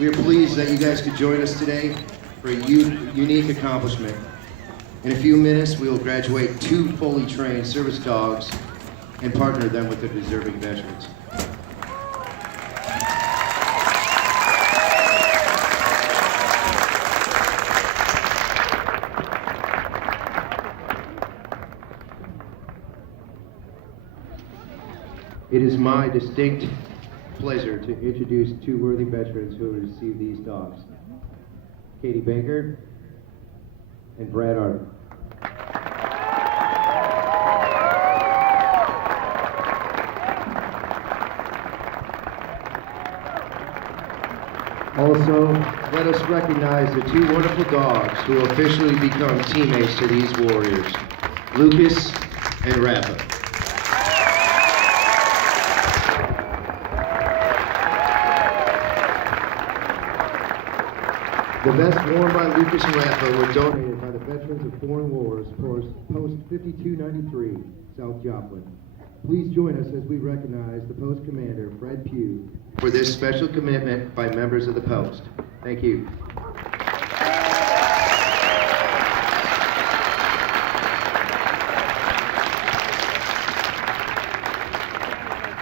We are pleased that you guys could join us today for a unique accomplishment. In a few minutes, we will graduate 2 fully trained service dogs and partner them with their deserving veterans. It is my distinct pleasure to introduce 2 worthy veterans who will receive these dogs. Katie Baker and Brad Arden. Also, let us recognize the 2 wonderful dogs who will officially become teammates to these warriors, Lucas and Rapha. The vests worn by Lucas and Rapha were donated by the Veterans of Foreign Wars, Post 5293, South Joplin. Please join us as we recognize the Post Commander, Fred Pugh, for this special commitment by members of the Post. Thank you.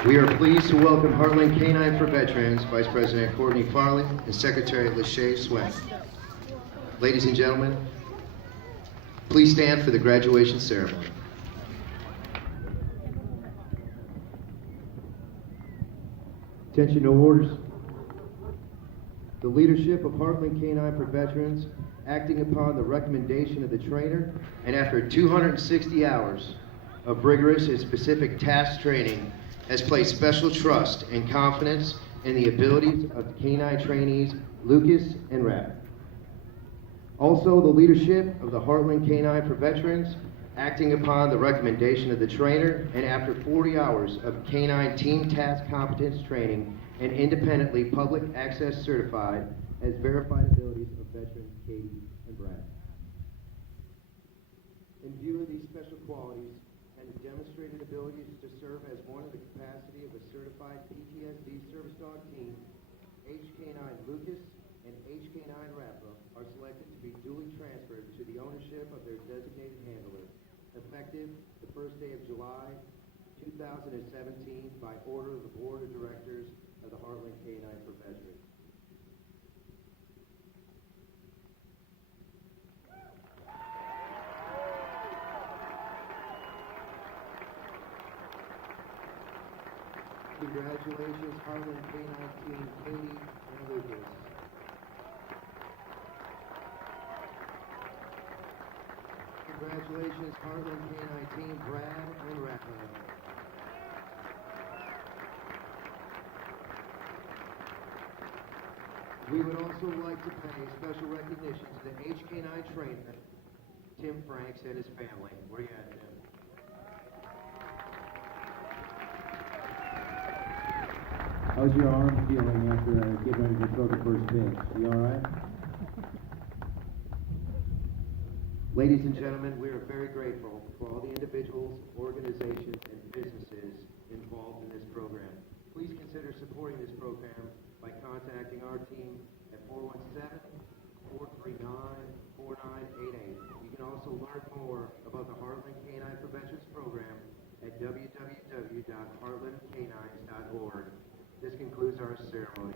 We are pleased to welcome Heartland Canine for Veterans, Vice President Courtney Farley and Secretary Lachey Swen. Ladies and gentlemen, please stand for the graduation ceremony. Attention, no orders. The leadership of Heartland Canine for Veterans, acting upon the recommendation of the trainer, and after 260 hours of rigorous and specific task training, has placed special trust and confidence in the abilities of the canine trainees Lucas and Rapha. Also, the leadership of the Heartland Canine for Veterans, acting upon the recommendation of the trainer, and after 40 hours of canine team task competence training and independently public access certified, as verified abilities of veterans Katie and Brad. In view of these special qualities and the demonstrated abilities to serve as one of the capacity of a certified PTSD service dog team, HK9 Lucas and HK9 Rapha are selected to be duly transferred to the ownership of their designated handler, effective the first day of July 2017 by order of the Board of Directors of the Heartland Canine for Veterans. Congratulations, Heartland Canine team, Katie and Lucas. Congratulations, Heartland Canine team, Brad and Rapha. We would also like to pay special recognition to the HK9 trainer, Tim Franks, and his family. Where you at, Tim? How's your arm feeling after getting ready to throw the first pitch? You all right? Ladies and gentlemen, we are very grateful for all the individuals, organizations, and businesses involved in this program. Please consider supporting this program by contacting our team at 417-439-4988. You can also learn more about the Heartland Canine for Veterans program at www.heartlandcanines.org. This concludes our ceremony.